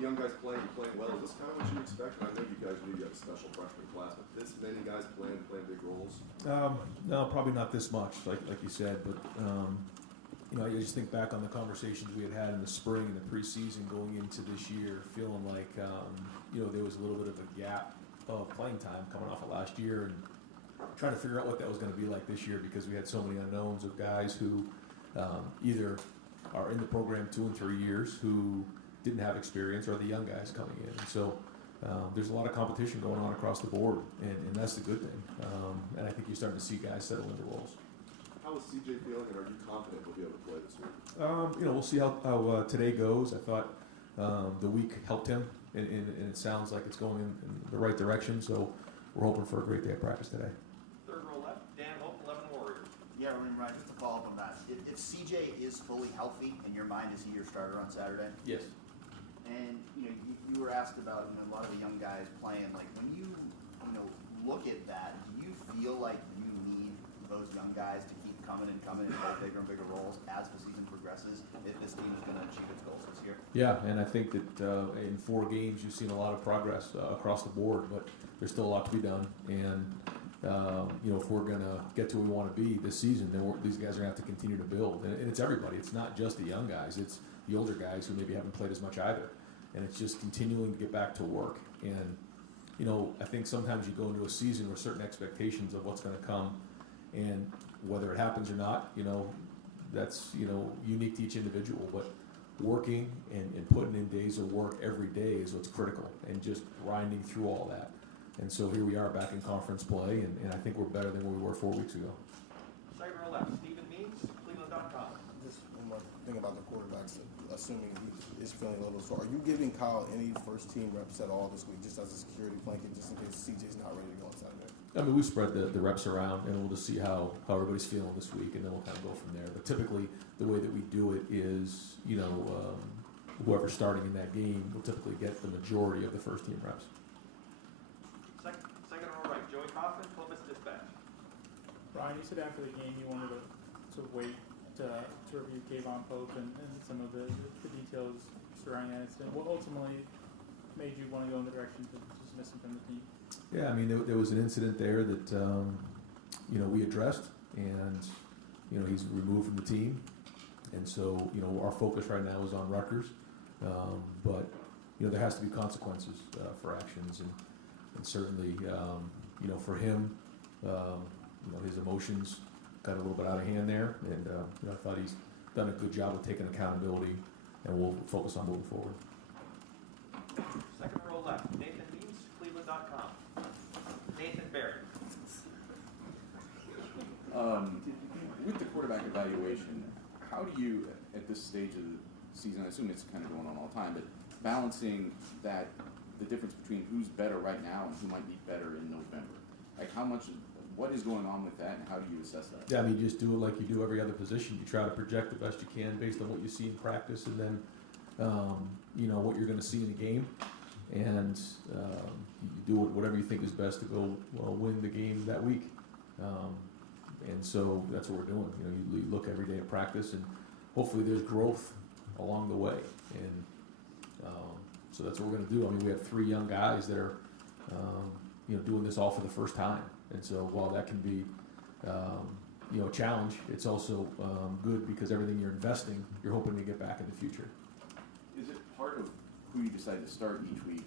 many young guys playing well. Is this kind of what you expect? I know you guys knew you had a special freshman class, but this many guys playing big roles? No, probably not this much, like you said. But I just think back on the conversations we had in the spring and the preseason going into this year, feeling like there was a little bit of a gap of playing time coming off of last year, and trying to figure out what that was going to be like this year because we had so many unknowns of guys who either are in the program 2 and 3 years who didn't have experience, or the young guys coming in. And so there's a lot of competition going on across the board, and that's the good thing. And I think you're starting to see guys settle into roles. How is CJ feeling, and are you confident he'll be able to play this week? We'll see how today goes. I thought the week helped him, and it sounds like it's going in the right direction. So we're hoping for a great day of practice today. Third row left, Dan Hope, 11 Warriors. Yeah, Ryan, just to follow up on that. If CJ is fully healthy, in your mind, is he your starter on Saturday? Yes. And you were asked about a lot of the young guys playing. Like when you look at that, do you feel like you need those young guys to keep coming and play bigger and bigger roles as the season progresses if this team is going to achieve its goals this year? Yeah, and I think that in 4 games you've seen a lot of progress across the board, but there's still a lot to be done. And if we're going to get to where we want to be this season, then these guys are going to have to continue to build. And it's everybody. It's not just the young guys. It's the older guys who maybe haven't played as much either. And it's just continuing to get back to work. And, I think sometimes you go into a season with certain expectations of what's going to come. And whether it happens or not, that's, unique to each individual. But working and putting in days of work every day is what's critical, and just grinding through all that. And so here we are back in conference play, and I think we're better than we were 4 weeks ago. Second row left, Stephen Means, Cleveland.com. Just one more thing about the quarterbacks, assuming he is feeling a little sore. Are you giving Kyle any first team reps at all this week, just as a security blanket, just in case CJ's not ready to go on Saturday? I mean, we spread the reps around, and we'll just see how everybody's feeling this week, and then we'll kind of go from there. But typically, the way that we do it is, whoever's starting in that game will typically get the majority of the first team reps. Second row right, Joey Kaufman, Columbus Dispatch. Brian, you said after the game you wanted to wait to review Kayvon Pope and some of the details surrounding that incident. What ultimately made you want to go in the direction to dismiss him from the team? Yeah, I mean, there was an incident there that, we addressed, and, he's removed from the team. And so, our focus right now is on Rutgers. But, there has to be consequences for actions. And certainly, for him, his emotions got a little bit out of hand there. And, I thought he's done a good job of taking accountability, and we'll focus on moving forward. Second row left, Nathan Means, Cleveland.com. Nathan Barrett. With the quarterback evaluation, how do you, at this stage of the season, I assume it's kind of going on all the time, but balancing that, the difference between who's better right now and who might be better in November? Like what is going on with that, and how do you assess that? Yeah, I mean, you just do it like you do every other position. You try to project the best you can based on what you see in practice, and then, what you're going to see in the game. And you do whatever you think is best to go win the game that week. And so that's what we're doing. You look every day at practice, and hopefully there's growth along the way. And so that's what we're going to do. I mean, we have 3 young guys that are, doing this all for the first time. And so while that can be, a challenge, it's also good because everything you're investing, you're hoping to get back in the future. Is it part of who you decide to start each week,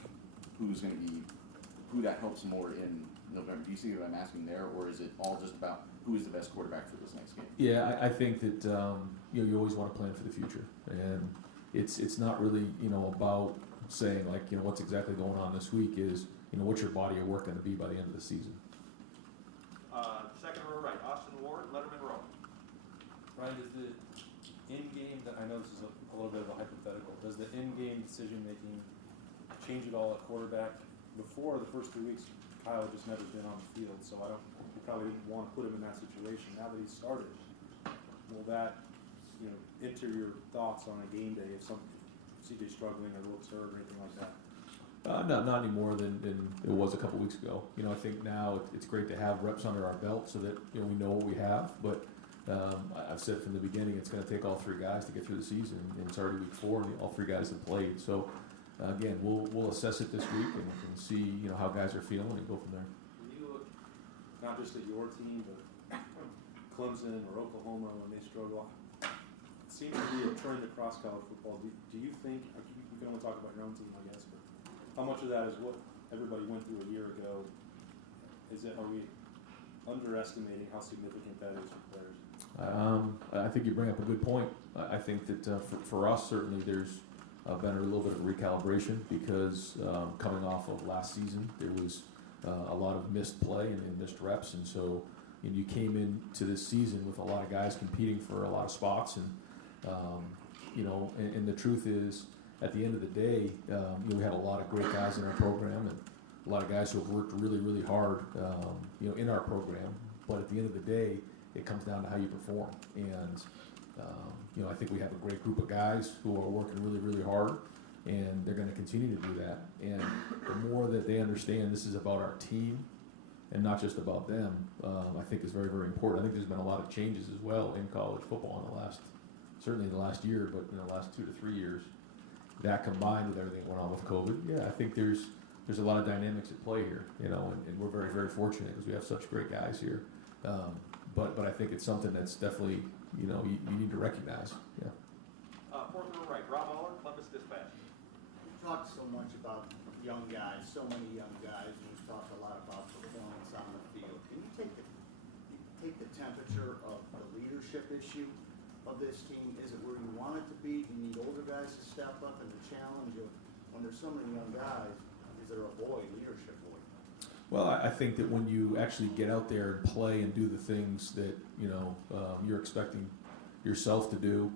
who that helps more in November? Do you see what I'm asking there, or is it all just about who is the best quarterback for this next game? Yeah, I think that you always want to plan for the future, and it's not really about saying like what's exactly going on this week. Is what's your body of work going to be by the end of the season? Second row right, Austin Ward, Letterman Row. Ryan, does the in-game, I know this is a little bit of a hypothetical, does the in-game decision-making change at all at quarterback? Before the first 2 weeks, Kyle just never been on the field, so you probably didn't want to put him in that situation. Now that he's started, will that enter your thoughts on a game day if CJ's struggling or looks hurt or anything like that? Not any more than it was a couple weeks ago. I think now it's great to have reps under our belt so that we know what we have. But I've said from the beginning it's going to take all 3 guys to get through the season, and it's already week 4, and all 3 guys have played. So again, we'll assess it this week and see how guys are feeling and go from there. When you look not just at your team, but Clemson or Oklahoma when they struggle, it seems to be a trend across college football. Do you think, you can only talk about your own team, I guess, but how much of that is what everybody went through a year ago? Are we underestimating how significant that is for players? I think you bring up a good point. I think that for us, certainly there's been a little bit of recalibration because coming off of last season, there was a lot of missed play and missed reps, and so you came into this season with a lot of guys competing for a lot of spots, and and the truth is, at the end of the day, we had a lot of great guys in our program and a lot of guys who have worked really, really hard, in our program. But at the end of the day, it comes down to how you perform. And, I think we have a great group of guys who are working really, really hard, and they're going to continue to do that. And the more that they understand this is about our team and not just about them, I think is very, very important. I think there's been a lot of changes as well in college football certainly in the last year, but in the last 2 to 3 years. That combined with everything that went on with COVID, I think there's a lot of dynamics at play here, and we're very, very fortunate because we have such great guys here. But I think it's something that's definitely, you need to recognize. Yeah. Fourth row right, Rob Aller, Columbus Dispatch. You talked so much about young guys, so many young guys, and you've talked a lot about performance on the field. Can you take the temperature of the leadership issue of this team? Is it where you want it to be? Do you need older guys to step up and the challenge of when there's so many young guys? Is there a void, leadership void? Well, I think that when you actually get out there and play and do the things that you're expecting yourself to do,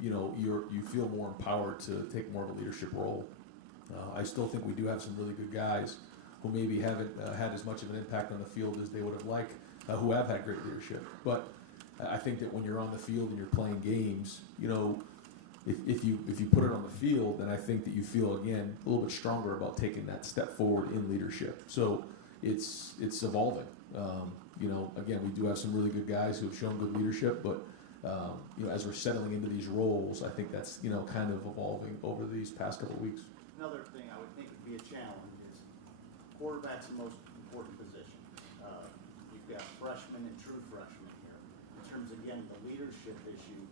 you feel more empowered to take more of a leadership role. I still think we do have some really good guys who maybe haven't had as much of an impact on the field as they would have liked, who have had great leadership. But I think that when you're on the field and you're playing games, if you put it on the field, then I think that you feel, again, a little bit stronger about taking that step forward in leadership. So it's evolving. Again, we do have some really good guys who have shown good leadership, but as we're settling into these roles, I think that's kind of evolving over these past couple of weeks. Another thing I would think would be a challenge is quarterback's the most important position. You've got freshmen and true freshmen here. In terms, again, the leadership issue,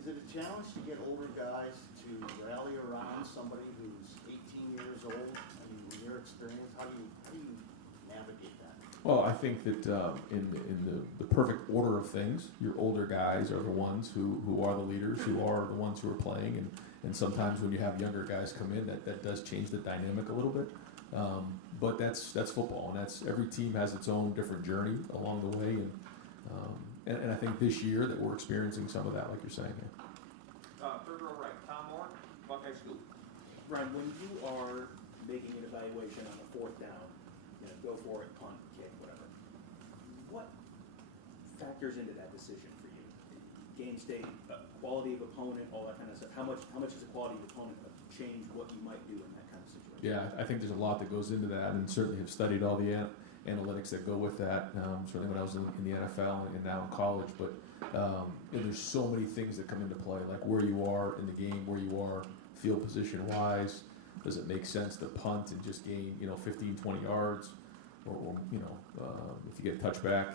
is it a challenge to get older guys to rally around somebody who's 18 years old? I mean, in your experience, how do you navigate that? Well, I think that in the perfect order of things, your older guys are the ones who are the leaders, who are the ones who are playing, and sometimes when you have younger guys come in, that does change the dynamic a little bit. But that's football, and every team has its own different journey along the way, and I think this year that we're experiencing some of that, like you're saying. Third row right, Tom Moore, Buckeye School. Brian, when you are making an evaluation on a fourth down, go for it, punt, kick, whatever, what factors into that decision for you? Game state, quality of opponent, all that kind of stuff. How much does the quality of opponent change what you might do in that kind of situation? Yeah, I think there's a lot that goes into that, and certainly have studied all the analytics that go with that. Certainly when I was in the NFL and now in college, but there's so many things that come into play, like where you are in the game, where you are field position wise. Does it make sense to punt and just gain 15, 20 yards, or if you get a touchback,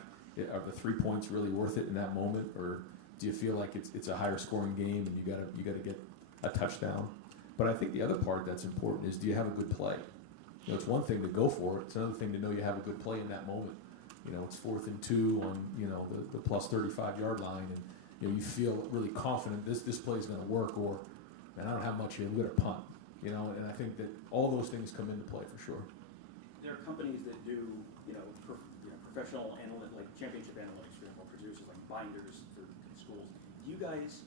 are the 3 points really worth it in that moment, or do you feel like it's a higher scoring game and you gotta get a touchdown? But I think the other part that's important is, do you have a good play? It's one thing to go for it. It's another thing to know you have a good play in that moment. It's 4th and 2 on the plus 35-yard line, and you feel really confident this play is going to work. Or, man, I don't have much here. We got to punt. And I think that all those things come into play for sure. There are companies that do professional like championship analytics or producers like binders for schools. Do you guys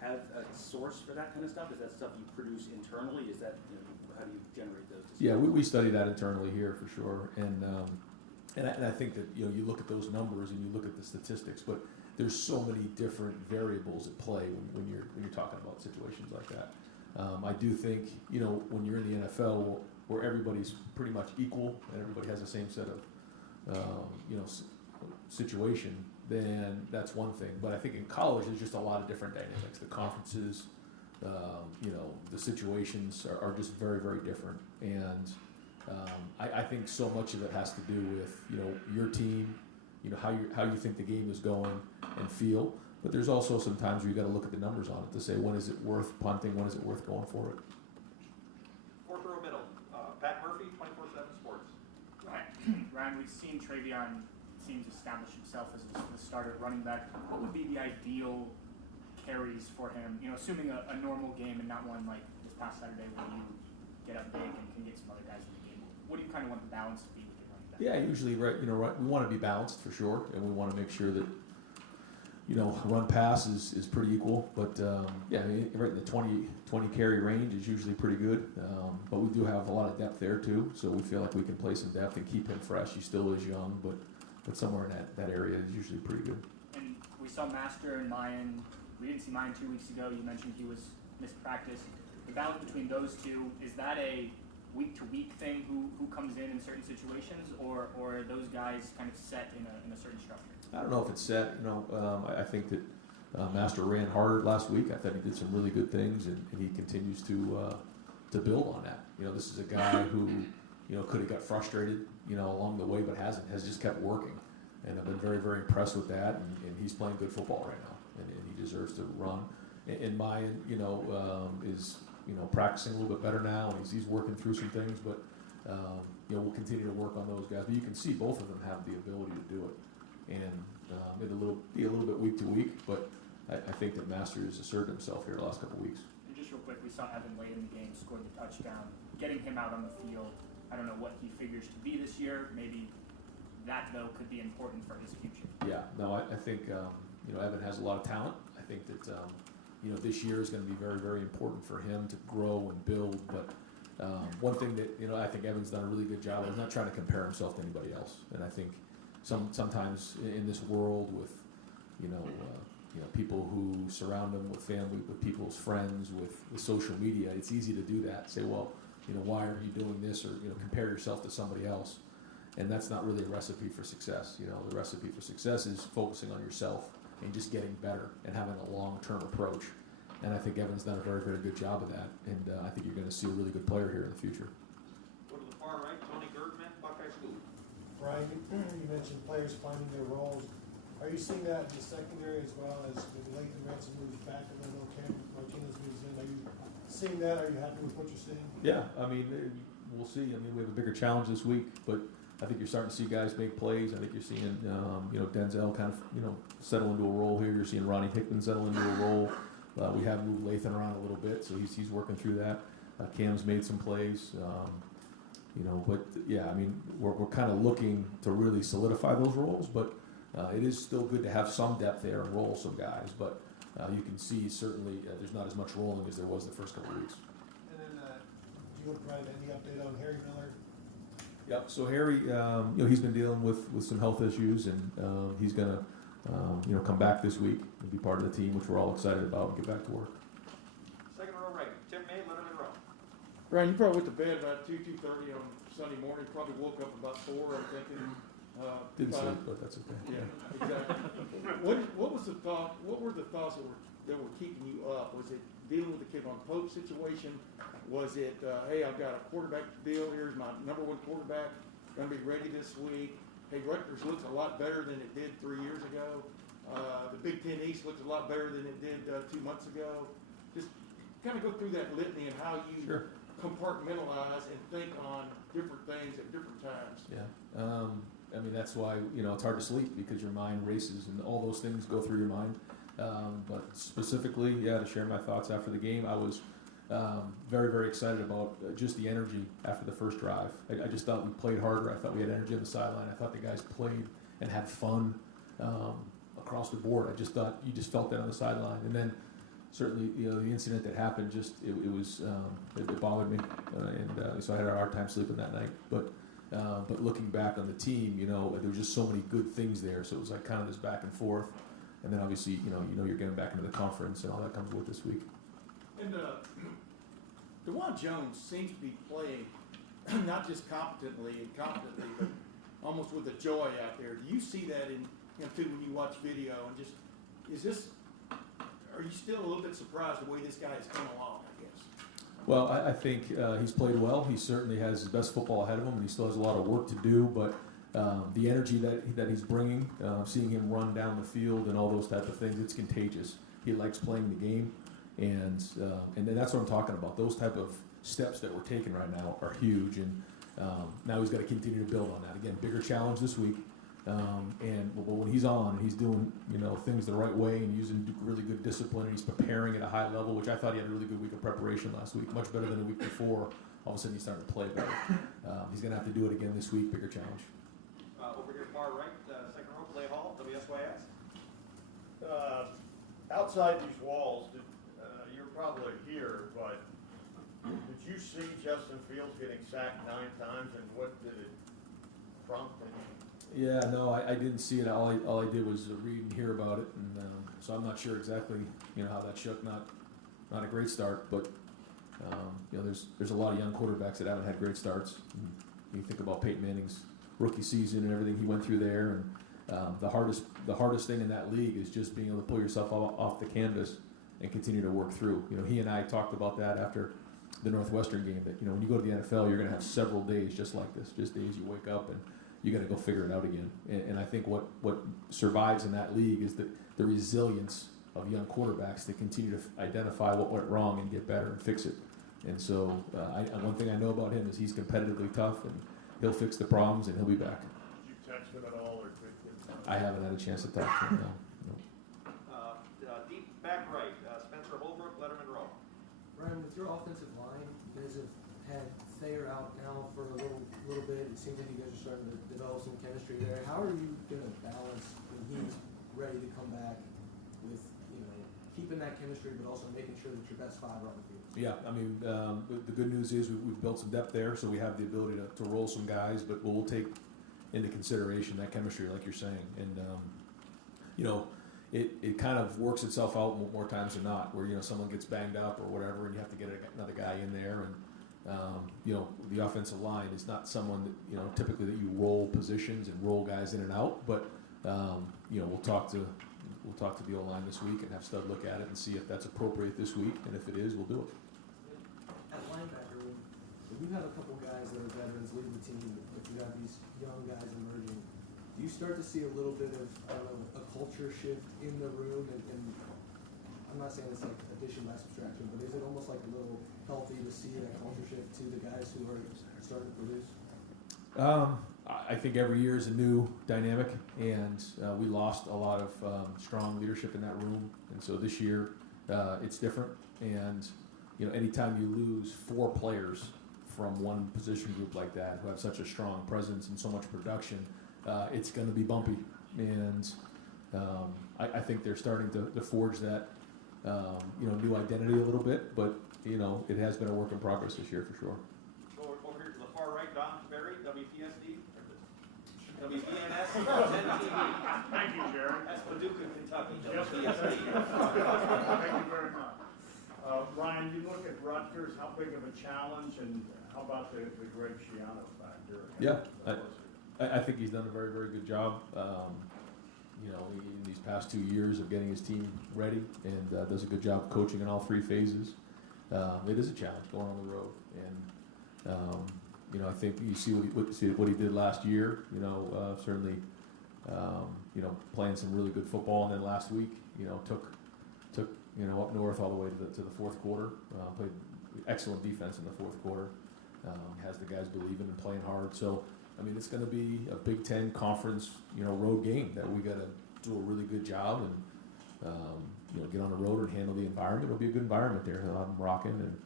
have a source for that kind of stuff? Is that stuff you produce internally? Is that how do you generate those decisions? Yeah, we study that internally here for sure, and I think that you look at those numbers and you look at the statistics, but there's so many different variables at play when you're talking about situations like that. I do think when you're in the NFL where everybody's pretty much equal and everybody has the same set of situation, then that's one thing. But I think in college there's just a lot of different dynamics. The conferences the situations are just very, very different. And I think so much of it has to do with, your team, how you think the game is going and feel. But there's also some times where you got to look at the numbers on it to say, when is it worth punting? When is it worth going for it? Fourth row middle, Pat Murphy, 24/7 Sports. Ryan, we've seen Travion seem to establish himself as the starter at running back. What would be the ideal carries for him? Assuming a normal game and not one like this past Saturday where you get up big and can get some other guys in the game. What do you kind of want the balance to be with your running back? Yeah, usually, right. We want to be balanced for sure, and we want to make sure that run pass is pretty equal. But right in the 20 carry range is usually pretty good. But we do have a lot of depth there too, so we feel like we can play some depth and keep him fresh. He still is young, but somewhere in that area is usually pretty good. And we saw Master and Mayan. We didn't see Mayan 2 weeks ago. You mentioned he was missed practice. The balance between those two, is that a week-to-week thing, who comes in certain situations, or are those guys kind of set in a certain structure? I don't know if it's set. I think that Master ran hard last week. I thought he did some really good things, and he continues to build on that. This is a guy who could have got frustrated along the way, but hasn't. Has just kept working, and I've been very, very impressed with that. And he's playing good football right now, and he deserves to run. And Mayan, is practicing a little bit better now, and he's working through some things. But we'll continue to work on those guys. But you can see both of them have the ability to do it. And it'll be a little bit week to week, but I think that Master has asserted himself here the last couple of weeks. And just real quick, we saw Evan late in the game score the touchdown. Getting him out on the field, I don't know what he figures to be this year. Maybe that, though, could be important for his future. Yeah, no, I think Evan has a lot of talent. I think that this year is going to be very, very important for him to grow and build. But one thing that I think Evan's done a really good job of is not trying to compare himself to anybody else. And I think sometimes in this world with people who surround them with family, with people's friends, with social media, it's easy to do that. Say, well, why are you doing this, or compare yourself to somebody else, and that's not really a recipe for success. The recipe for success is focusing on yourself and just getting better and having a long-term approach. And I think Evan's done a very, very good job of that, and I think you're going to see a really good player here in the future. Go to the far right, Tony Girdman, Buckeye School. Brian, you mentioned players finding their roles. Are you seeing that in the secondary as well as when Lathan Ransom moves back and then Cam Martinez moves in? Are you seeing that? Are you happy with what you're seeing? Yeah, I mean, we'll see. I mean, we have a bigger challenge this week, but I think you're starting to see guys make plays. I think you're seeing, Denzel kind of, settle into a role here. You're seeing Ronnie Hickman settle into a role. We have moved Lathan around a little bit, so he's working through that. Cam's made some plays. But yeah, I mean, we're kind of looking to really solidify those roles, but it is still good to have some depth there and roll some guys. But you can see certainly there's not as much rolling as there was the first couple of weeks. And then, do you want to provide any update on Harry Miller? Yep. So Harry, he's been dealing with some health issues, and he's gonna, come back this week and be part of the team, which we're all excited about, and get back to work. Second row right, Tim May, Letterman Row. Brian, you probably went to bed about 2:30 on Sunday morning. Probably woke up about 4. I'm thinking. Didn't sleep, but that's okay. Yeah, exactly. What was the thought? What were the thoughts that were keeping you up? Was it dealing with the Kevon Pope situation? Was it, hey, I've got a quarterback deal. Here's my number 1 quarterback. Going to be ready this week. Hey, Rutgers looks a lot better than it did 3 years ago. The Big Ten East looks a lot better than it did 2 months ago. Just kind of go through that litany and how you compartmentalize and think on different things at different times. Yeah. I mean, that's why, it's hard to sleep, because your mind races and all those things go through your mind. But specifically, to share my thoughts after the game, I was very, very excited about just the energy after the first drive. I just thought we played harder. I thought we had energy on the sideline. I thought the guys played and had fun across the board. I just thought you just felt that on the sideline. And then certainly, the incident that happened, just it bothered me, and so I had a hard time sleeping that night. But looking back on the team, there were just so many good things there. So it was like kind of this back and forth, and then obviously, you're getting back into the conference and all that comes with this week. And DeJuan Jones seems to be playing not just competently, but almost with a joy out there. Do you see that in him too when you watch video? And just are you still a little bit surprised the way this guy has come along, I guess? Well, I think he's played well. He certainly has his best football ahead of him, and he still has a lot of work to do. But the energy that he's bringing, seeing him run down the field and all those type of things, it's contagious. He likes playing the game, and that's what I'm talking about. Those type of steps that we're taking right now are huge, and now he's got to continue to build on that. Again, bigger challenge this week. But when he's on and he's doing things the right way and using really good discipline and he's preparing at a high level, which I thought he had a really good week of preparation last week, much better than the week before. All of a sudden he's starting to play better. He's going to have to do it again this week. Bigger challenge. Over here far right, second row, Clay Hall, WSYS. Outside these walls, you're probably here, but did you see Justin Fields getting sacked 9 times, and what did it prompt in you? Yeah, no, I didn't see it. All I did was read and hear about it, and so I'm not sure exactly how that shook. Not a great start, but there's a lot of young quarterbacks that haven't had great starts. And you think about Peyton Manning's rookie season and everything he went through there, and the hardest thing in that league is just being able to pull yourself off the canvas and continue to work through. He and I talked about that after the Northwestern game. That when you go to the NFL, you're going to have several days just like this, just days you wake up and you got to go figure it out again. And I think what survives in that league is the resilience of young quarterbacks to continue to identify what went wrong and get better and fix it. And so one thing I know about him is he's competitively tough, and he'll fix the problems and he'll be back. Did you text him at all, or I haven't had a chance to talk to him now. Deep back right, Spencer Holbrook, Letterman Row. Ryan, with your offensive line, you guys have had Thayer out now for a little bit. It seems like you guys are starting to develop some chemistry there. How are you going to balance when he's ready to come back with keeping that chemistry, but also making sure that your best 5 are on the field? Yeah, I mean, the good news is we've built some depth there, so we have the ability to roll some guys, but we'll take into consideration that chemistry, like you're saying. And, it kind of works itself out more times than not, where, someone gets banged up or whatever, and you have to get another guy in there. And, the offensive line is not someone that, typically that you roll positions and roll guys in and out, but, we'll talk to the O-line this week and have Stud look at it and see if that's appropriate this week, and if it is, we'll do it. At linebacker, when you have a couple guys that are veterans leading the team, if you have these young guys emerging, do you start to see a little bit of, a culture shift in the room? And I'm not saying it's like addition by subtraction, but is it almost like a little healthy to see that culture shift to the guys who are starting to produce? I think every year is a new dynamic, and we lost a lot of strong leadership in that room, and so this year it's different. And anytime you lose 4 players from one position group like that who have such a strong presence and so much production, it's going to be bumpy. And I think they're starting to forge that new identity a little bit, but it has been a work in progress this year for sure. Over here to the far right, Don Berry, WPSD. WPNS, 10 TV. Thank you, Jerry. That's Paducah, Kentucky, Yes, WPSD. Thank you very much. Ryan, you look at Rutgers, how big of a challenge, and how about the Greg Schiano factor? Yeah, I think he's done a very, very good job. In these past 2 years of getting his team ready, and does a good job coaching in all 3 phases. It is a challenge going on the road, and I think you see what he did last year. Certainly, playing some really good football, and then last week, took up north all the way to the fourth quarter. Played excellent defense in the fourth quarter. Has the guys believing and playing hard. So, it's going to be a Big Ten conference, road game that we got to do a really good job and, get on the road and handle the environment. It'll be a good environment there. He'll have them rocking, and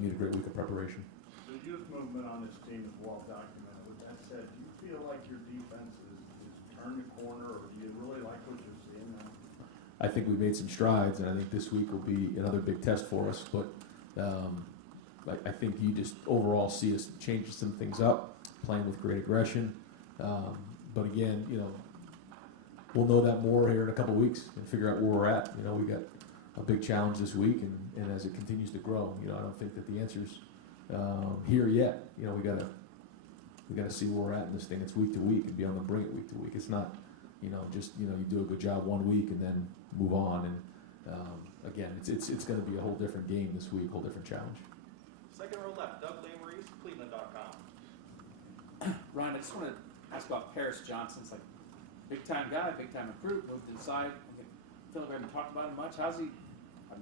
need a great week of preparation. The youth movement on this team is well documented. With that said, do you feel like your defense is turned the corner, or do you really like what you're seeing now? I think we made some strides, and I think this week will be another big test for us. But I think you just overall see us changing some things up, playing with great aggression. But again, we'll know that more here in a couple of weeks and figure out where we're at. We got a big challenge this week, and as it continues to grow, I don't think that the answer's here yet. We gotta see where we're at in this thing. It's week to week and be on the brink week to week. It's not, just you do a good job one week and then move on. And again, it's going to be a whole different game this week, whole different challenge. Second row left, Doug Lameries, Cleveland.com. Ryan, I just want to ask about Paris Johnson. It's like big time guy, big time recruit, moved inside. I feel like we haven't talked about him much. How's he?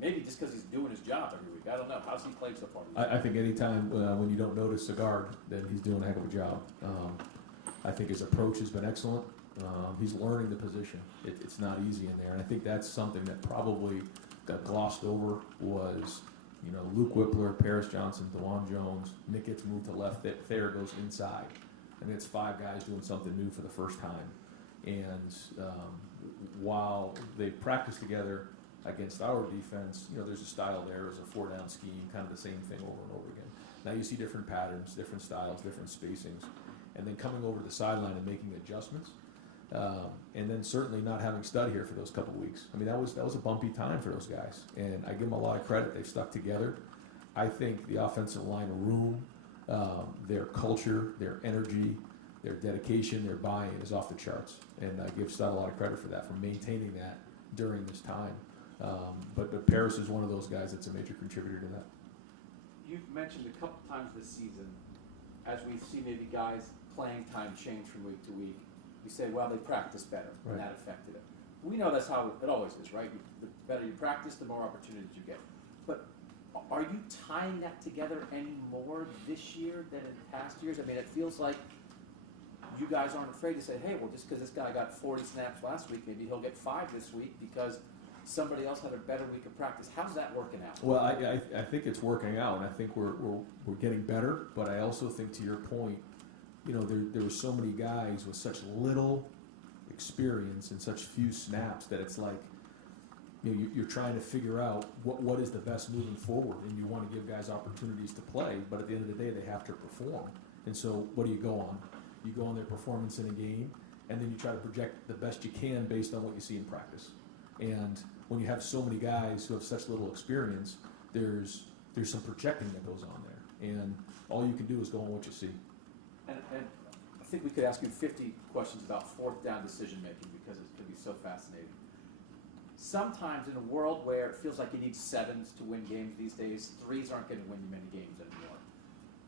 Maybe just because he's doing his job every week. I don't know. How's he played so far? I think anytime when you don't notice a guard, then he's doing a heck of a job. I think his approach has been excellent. He's learning the position. It's not easy in there, and I think that's something that probably got glossed over was, Luke Whippler, Paris Johnson, DeJuan Jones, Nick gets moved to left, Thayer goes inside. I mean, it's 5 guys doing something new for the first time. And while they practice together against our defense, there's a style there. There's a 4-down scheme, kind of the same thing over and over again. Now you see different patterns, different styles, different spacings, and then coming over the sideline and making adjustments, and then certainly not having Stud here for those couple of weeks. I mean, that was a bumpy time for those guys, and I give them a lot of credit. They've stuck together. I think the offensive line room, their culture, their energy, their dedication, their buy-in is off the charts, and I give Stud a lot of credit for that, for maintaining that during this time. But Paris is one of those guys that's a major contributor to that. You've mentioned a couple times this season, as we see maybe guys playing time change from week to week, you say, well, they practice better, and that affected it. We know that's how it always is, right? The better you practice, the more opportunities you get. But are you tying that together any more this year than in past years? I mean, it feels like you guys aren't afraid to say, hey, well, just because this guy got 40 snaps last week, maybe he'll get 5 this week because somebody else had a better week of practice. How's that working out? Well, I think it's working out, and I think we're getting better. But I also think, to your point, there were so many guys with such little experience and such few snaps that it's like, you're trying to figure out what is the best moving forward, and you want to give guys opportunities to play. But at the end of the day, they have to perform. And so, what do you go on? You go on their performance in a game, and then you try to project the best you can based on what you see in practice. And when you have so many guys who have such little experience, there's some projecting that goes on there, and all you can do is go on what you see. And I think we could ask you 50 questions about 4th down decision making because it could be so fascinating. Sometimes in a world where it feels like you need 7s to win games these days, 3s aren't going to win you many games anymore.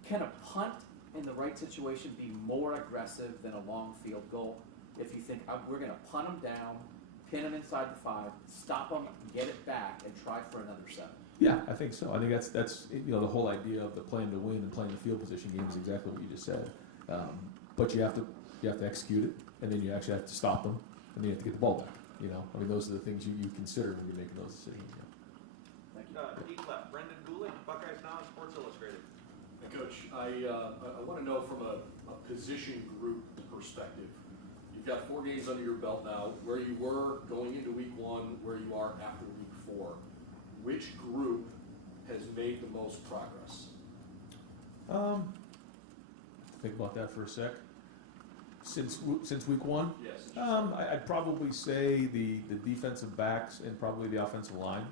Can a punt in the right situation be more aggressive than a long field goal? If you think, we're going to punt them down, pin them inside the 5, stop them, get it back, and try for another 7. Yeah, I think so. I think that's the whole idea of the playing to win and playing the field position game is exactly what you just said. But you have to execute it, and then you actually have to stop them, and then you have to get the ball back. I mean, those are the things you consider when you're making those decisions. Thank you. Deep left, Brendan Gulick, Buckeyes Now, Sports Illustrated. Hey, Coach, I want to know from a position group perspective. You've got 4 games under your belt now, where you were going into week 1, where you are after week 4. Which group has made the most progress? Think about that for a sec. Since week 1? Yes. I'd probably say the defensive backs and probably the offensive line,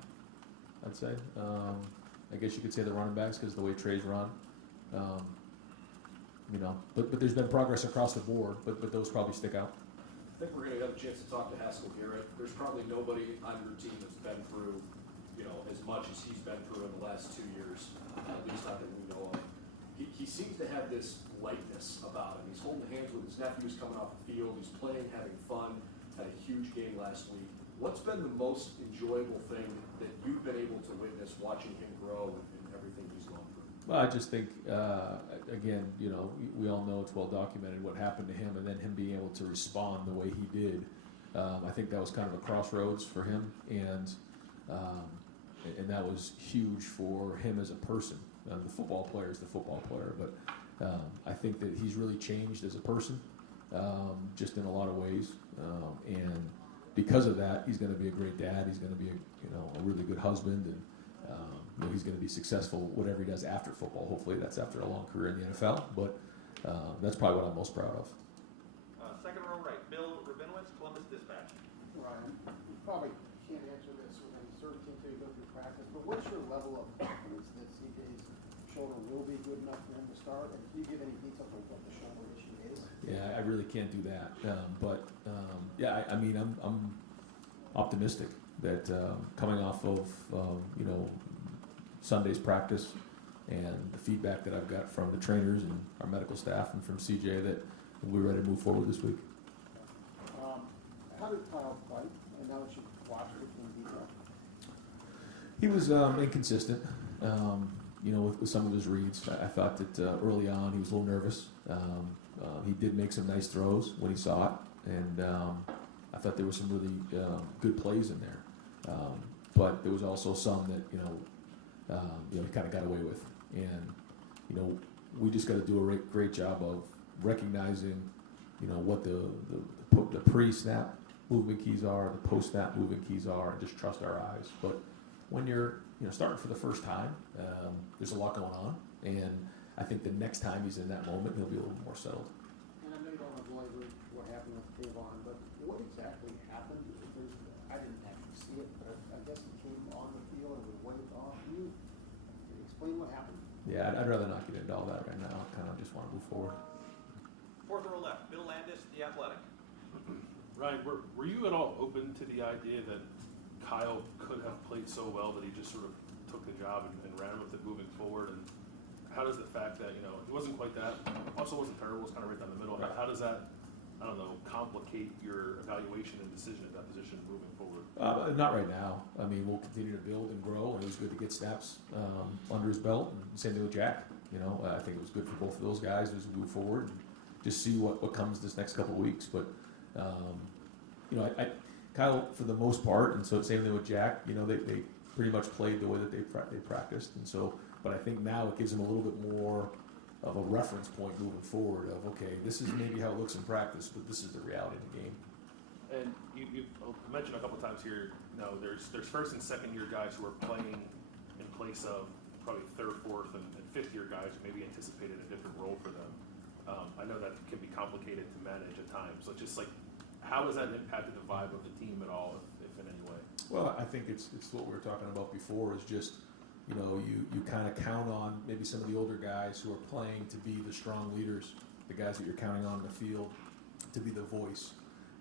I'd say. I guess you could say the running backs because of the way Trey's run. But there's been progress across the board, but those probably stick out. I think we're going to have a chance to talk to Haskell Garrett. There's probably nobody on your team that's been through, as much as he's been through in the last 2 years, at least not that we know of. He seems to have this lightness about him. He's holding hands with his nephews coming off the field. He's playing, having fun. Had a huge game last week. What's been the most enjoyable thing that you've been able to witness watching him grow and everything he's gone through? Well, I just think, again, we all know it's well documented what happened to him, and then him being able to respond the way he did. I think that was kind of a crossroads for him, and that was huge for him as a person. The football player is the football player, but I think that he's really changed as a person, just in a lot of ways, and because of that, he's going to be a great dad. He's going to be a really good husband, and he's going to be successful whatever he does after football. Hopefully, that's after a long career in the NFL, but that's probably what I'm most proud of. Second row right, Bill Rabinowitz, Columbus Dispatch. Ryan, you probably can't answer this with any certainty until you go through practice, but what's your level of confidence that CJ's shoulder will be good enough for him to start? And can you give any details on what the shoulder issue is? Yeah, I really can't do that. But I mean, I'm optimistic. that coming off of Sunday's practice and the feedback that I've got from the trainers and our medical staff and from CJ, that we're ready to move forward this week. How did Kyle play? And now that you've watched it in detail. He was inconsistent, with some of his reads. I thought that early on he was a little nervous. He did make some nice throws when he saw it, and I thought there were some really good plays in there. But there was also some that he kind of got away with, and we just got to do a great job of recognizing what the pre-snap movement keys are, the post-snap movement keys are, and just trust our eyes. But when you're starting for the first time, there's a lot going on, and I think the next time he's in that moment, he'll be a little more settled. And I know you don't want to belabor what happened with Kayvon, but what exactly happened? I didn't actually see it, but I guess it came on the field and was waved off. Can you explain what happened? Yeah, I'd rather not get into all that right now. I kind of just want to move forward. Fourth row left, Bill Landis, The Athletic. Ryan, were you at all open to the idea that Kyle could have played so well that he just sort of took the job and ran with it moving forward? And how does the fact that, he wasn't quite that, also wasn't terrible, was kind of right down the middle, how does that, complicate your evaluation and decision at that position moving forward? Not right now. I mean, we'll continue to build and grow, and it was good to get snaps under his belt, and same thing with Jack. I think it was good for both of those guys as we move forward and just see what comes this next couple of weeks. But, Kyle, for the most part, and so same thing with Jack, they pretty much played the way that they practiced. And so, but I think now it gives them a little bit more of a reference point moving forward of, okay, this is maybe how it looks in practice, but this is the reality of the game. And you mentioned a couple times here, there's first and second year guys who are playing in place of probably third, fourth, and fifth year guys who maybe anticipated a different role for them. I know that can be complicated to manage at times. So just how has that impacted the vibe of the team at all, if in any way? Well, I think it's what we were talking about before, is just, you kind of count on maybe some of the older guys who are playing to be the strong leaders, the guys that you're counting on in the field to be the voice.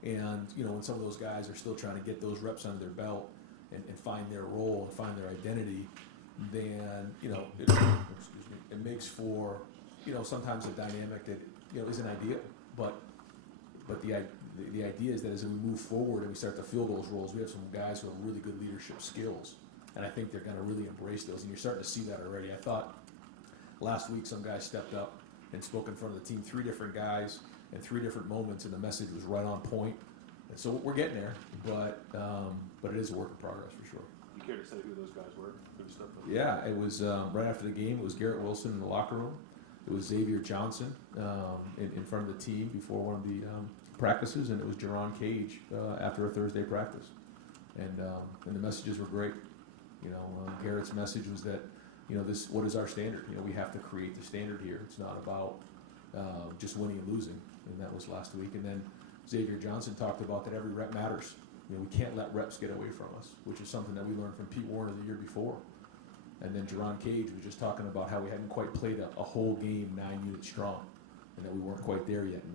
And, when some of those guys are still trying to get those reps under their belt and find their role and find their identity, then, it makes for, sometimes a dynamic that, isn't ideal. But the idea is that as we move forward and we start to fill those roles, we have some guys who have really good leadership skills. And I think they're going to really embrace those. And you're starting to see that already. I thought last week some guys stepped up and spoke in front of the team, 3 different guys in 3 different moments, and the message was right on point. And so we're getting there, but it is a work in progress for sure. You care to say who those guys were? Who stepped up? Yeah, it was right after the game. It was Garrett Wilson in the locker room. It was Xavier Johnson in front of the team before one of the practices, and it was Jerron Cage after a Thursday practice. And the messages were great. Garrett's message was that, what is our standard? We have to create the standard here. It's not about just winning and losing, and that was last week. And then Xavier Johnson talked about that every rep matters. We can't let reps get away from us, which is something that we learned from Pete Warner the year before. And then Jerron Cage was just talking about how we hadn't quite played a whole game 9 units strong, and that we weren't quite there yet. And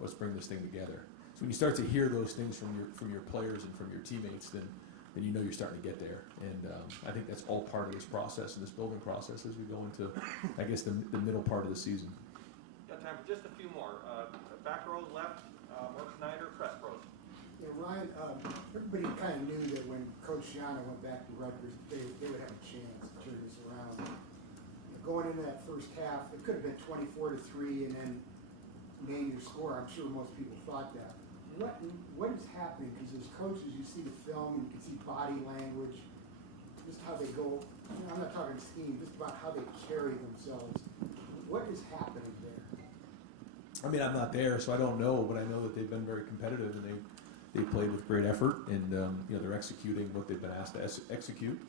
let's bring this thing together. So when you start to hear those things from your players and from your teammates, then you're starting to get there. And I think that's all part of this process and this building process as we go into, I guess, the middle part of the season. Got time for just a few more. Back rows left, Mark Schneider, press rows. Yeah, Ryan, everybody kind of knew that when Coach Gianna went back to Rutgers, they would have a chance to turn this around. Going into that first half, it could have been 24-3 and then name your score. I'm sure most people thought that. What is happening? Because as coaches, you see the film and you can see body language, just how they go. I'm not talking scheme, just about how they carry themselves. What is happening there? I mean, I'm not there, so I don't know, but I know that they've been very competitive and they played with great effort, and they're executing what they've been asked to execute,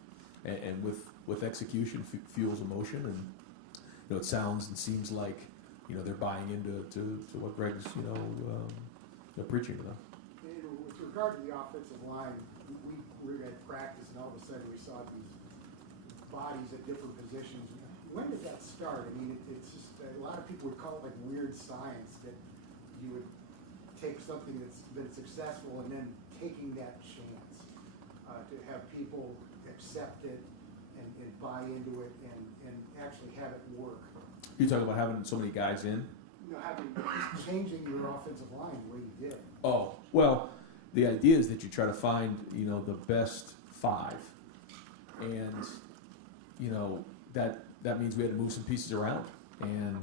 and with execution fuels emotion, and it sounds and seems like they're buying into what Greg's preaching to them. And with regard to the offensive line, we were at practice, and all of a sudden we saw these bodies at different positions. When did that start? I mean, it's just a lot of people would call it like weird science, that you would take something that's been successful and then taking that chance. to have people accept it and buy into it and actually have it work. You're talking about having so many guys in? You know, just changing your offensive line the way you did. Oh, well, the idea is that you try to find, the best 5. And, that means we had to move some pieces around. And,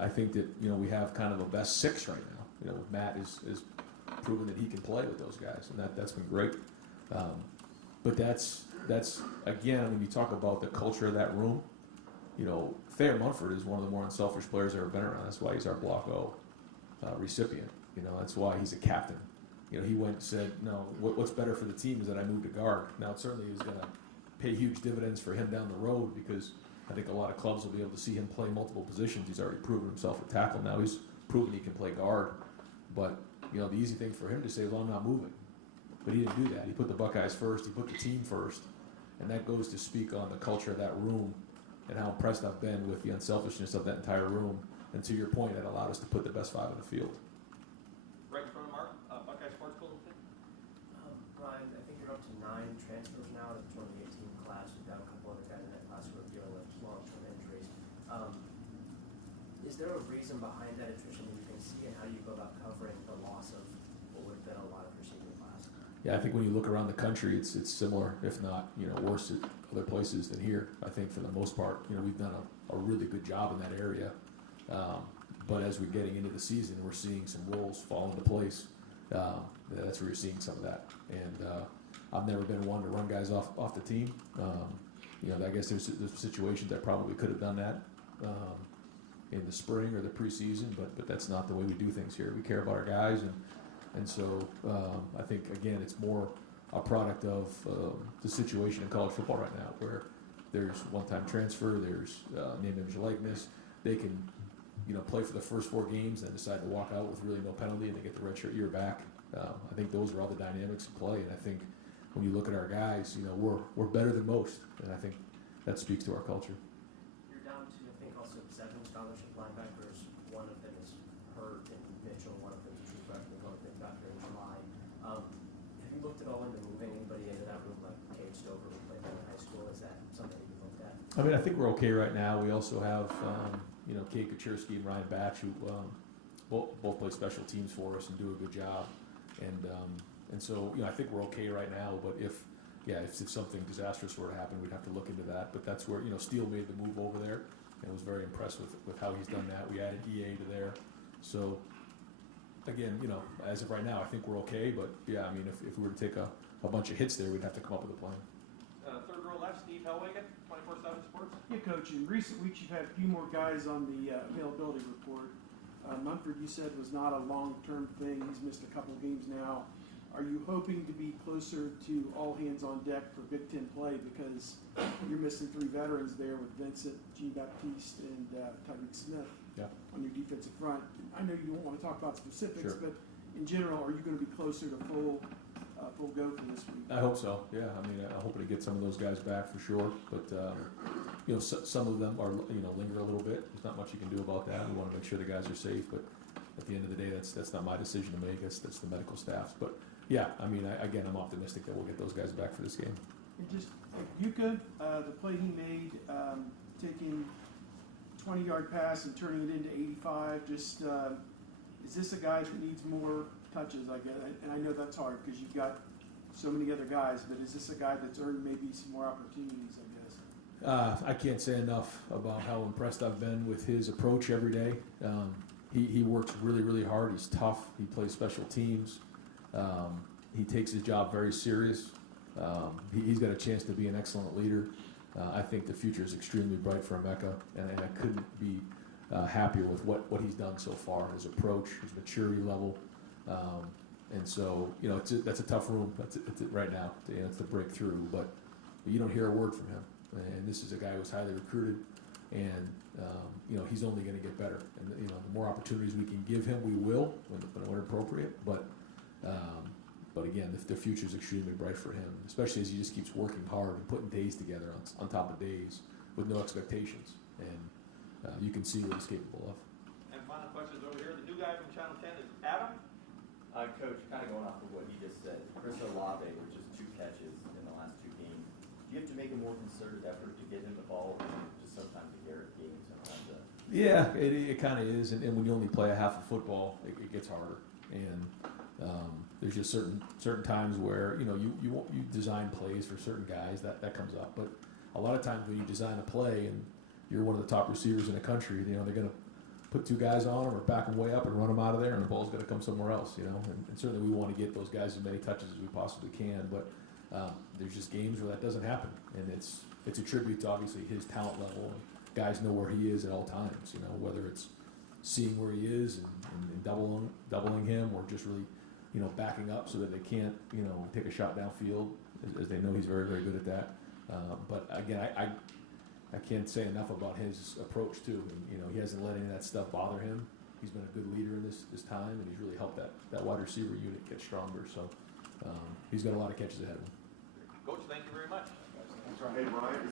I think that, we have kind of a best 6 right now. Matt is proven that he can play with those guys, and that's been great. But that's again, when you talk about the culture of that room, Thayer Munford is one of the more unselfish players I've ever been around. That's why he's our Block O recipient. That's why he's a captain. He went and said, no, what's better for the team is that I moved to guard. Now, it certainly is going to pay huge dividends for him down the road because I think a lot of clubs will be able to see him play multiple positions. He's already proven himself at tackle. Now he's proven he can play guard. But, the easy thing for him to say is, well, I'm not moving. But he didn't do that. He put the Buckeyes first. He put the team first. And that goes to speak on the culture of that room and how impressed I've been with the unselfishness of that entire room. And to your point, that allowed us to put the best 5 on the field. Right in front of Mark, Buckeye Sports Bulletin. Brian, I think you're up to 9 transfers now to the 2018 class. We've got a couple other guys in that class who are dealing with long-term injuries. Is there a reason behind that attrition that you can see, and how do you go about covering the loss of what would have been a lot of your senior class? Yeah, I think when you look around the country, it's similar, if not worse at other places than here. I think for the most part, we've done a really good job in that area. But as we're getting into the season, we're seeing some roles fall into place. That's where you're seeing some of that. And I've never been one to run guys off the team. I guess there's situations I probably could have done that in the spring or the preseason, but that's not the way we do things here. We care about our guys, and so I think again it's more a product of the situation in college football right now, where there's one-time transfer, there's name, image, likeness. They can play for the first 4 games, then decide to walk out with really no penalty, and they get the redshirt year back. I think those are all the dynamics in play, and I think when you look at our guys, we're better than most, and I think that speaks to our culture. You're down to, I think, also 7 scholarship linebackers. One of them is hurt in Mitchell, one of them is a true freshman, one of them got here in July. Have you looked at all into moving anybody into that room like Cade Stover, who played there in high school? Is that something you looked at? I mean, I think we're okay right now. We also have, Kate Kuchersky and Ryan Batch, who both play special teams for us and do a good job. And so, I think we're okay right now. But if something disastrous were to happen, we'd have to look into that. But that's where, Steele made the move over there and was very impressed with how he's done that. We added EA to there. So, again, as of right now, I think we're okay. But, yeah, I mean, if we were to take a bunch of hits there, we'd have to come up with a plan. Third row left, Steve Hellwagen, 24/7 Sports. Yeah, Coach, in recent weeks you've had a few more guys on the availability report. Munford, you said, was not a long-term thing. He's missed a couple games now. Are you hoping to be closer to all hands on deck for Big Ten play, because you're missing 3 veterans there with Vincent, Jean-Baptiste, and Tyreek Smith on your defensive front? I know you don't want to talk about specifics, but in general, are you going to be closer to full go for this week? I hope so. Yeah, I mean, I'm hoping to get some of those guys back for sure. But some of them are linger a little bit. There's not much you can do about that. We want to make sure the guys are safe. But at the end of the day, that's not my decision to make. That's the medical staff's. But yeah, I mean, I'm optimistic that we'll get those guys back for this game. And just Yuka, the play he made, taking 20-yard pass and turning it into 85. Just is this a guy that needs more touches? I guess, and I know that's hard because you've got so many other guys. But is this a guy that's earned maybe some more opportunities? I guess. I can't say enough about how impressed I've been with his approach every day. He works really, really hard. He's tough. He plays special teams. He takes his job very serious. He's got a chance to be an excellent leader. I think the future is extremely bright for Emeka, and I couldn't be happier with what he's done so far, his approach, his maturity level. And so, that's a tough room right now. It's the breakthrough, but you don't hear a word from him. And this is a guy who was highly recruited, and he's only going to get better. And the more opportunities we can give him, we will when appropriate. But again, the future is extremely bright for him, especially as he just keeps working hard and putting days together on top of days with no expectations. And you can see what he's capable of. And final questions over here. The new guy from Channel 10 is Adam. Coach, kind of going off of what you just said, Chris Olave, which is 2 catches in the last 2 games. Do you have to make a more concerted effort to get him the ball, or just sometimes the Garrett games sometimes? Yeah, it kind of is, and when you only play a half of football, it gets harder. And there's just certain times where you design plays for certain guys that comes up, but a lot of times when you design a play and you're one of the top receivers in the country, they're going to put 2 guys on them or back them way up and run them out of there, and the ball's going to come somewhere else. And certainly we want to get those guys as many touches as we possibly can, but there's just games where that doesn't happen, and it's a tribute to obviously his talent level. And guys know where he is at all times. Whether it's seeing where he is and doubling him, or just really backing up so that they can't take a shot downfield, as they know he's very, very good at that. But again, I can't say enough about his approach too. And, he hasn't let any of that stuff bother him. He's been a good leader in this time, and he's really helped that wide receiver unit get stronger. So he's got a lot of catches ahead of him. Coach, thank you very much. Hey, Brian.